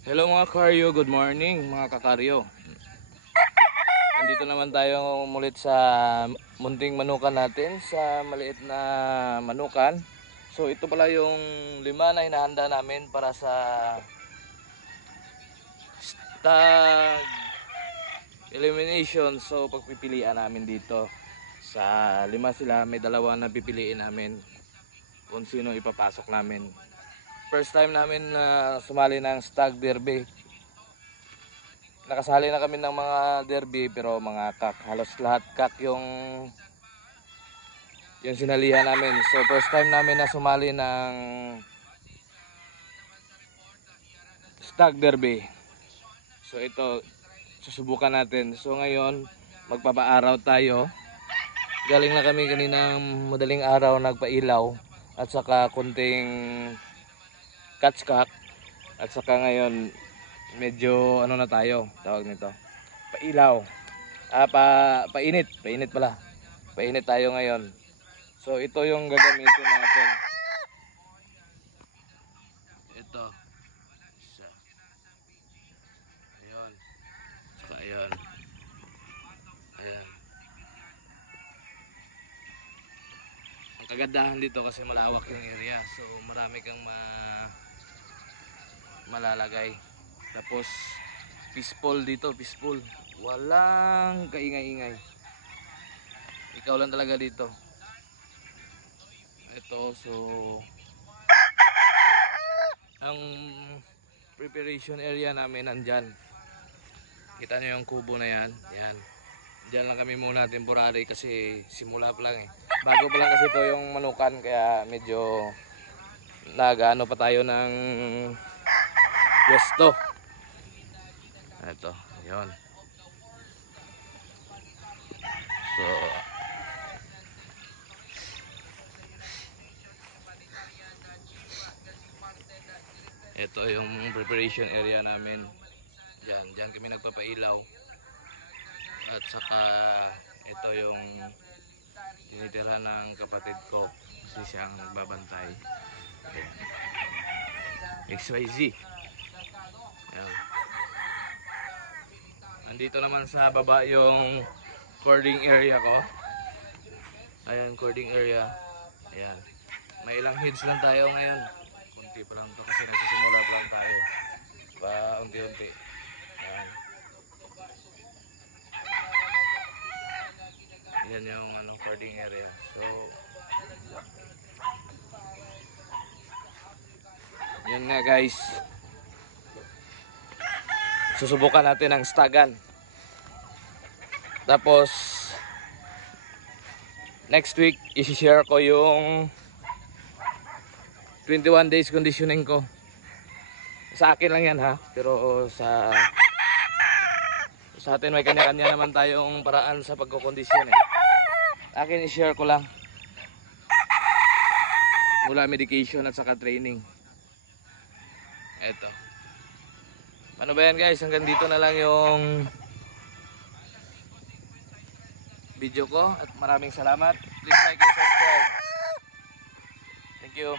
Hello mga karyo, good morning mga kakaryo. Nandito naman tayo mulit sa munting manukan natin, sa maliit na manukan. So ito pala yung 5 na hinahanda namin para sa stag elimination. So pagpipilian namin dito sa 5 sila, may 2 na pipiliin namin kung sino ipapasok namin. First time namin na sumali ng stag derby. Nakasali na kami ng mga derby pero mga kak, halos lahat kak yung sinalihan namin. So first time namin na sumali ng stag derby. So ito susubukan natin. So ngayon magpapaaraw tayo. Galing na kami kaninang madaling araw nagpailaw at saka kunting catch-cock at saka ngayon medyo ano na tayo, tawag nito, pailaw, painit pala, painit tayo ngayon. So ito yung gagamitin natin, ito isa, ayun, saka ayun, ayan. Ang kagandahan dito kasi malawak yung area, so marami kang malalagay. Tapos peaceful dito, peaceful, walang kaingay-ingay, ikaw lang talaga dito. Ito, so ang preparation area namin nandyan, kita nyo yung kubo na yan, yan. Diyan lang kami muna temporary kasi simula pa lang bago pa lang kasi ito yung manukan, kaya medyo nag-ano pa tayo ng pwesto. Ito, yun. So ito yung preparation area namin. Diyan kami nagpapailaw. At saka ito yung tinitira ng kapatid ko kasi siyang nagbabantay. XYZ. Ayan. Andito naman sa baba yung cording area ko. Ayan, cording area. Ayan. May ilang heads lang tayo ngayon. Kunti pa lang to kasi nagsisimula pa lang tayo. Pa unti-unti. Ayan. Ayan yung ano, cording area. So yan nga guys. Susubukan natin ang stagan. Tapos next week i-share ko yung 21 days conditioning ko. Sa akin lang yan ha, pero sa atin may kanya-kanya naman tayong paraan sa pagkokondisyon Akin i-share ko lang mula medication at saka training. Eto. Ano ba yan guys, hanggang dito na lang yung video ko at maraming salamat. Please like and subscribe. Thank you.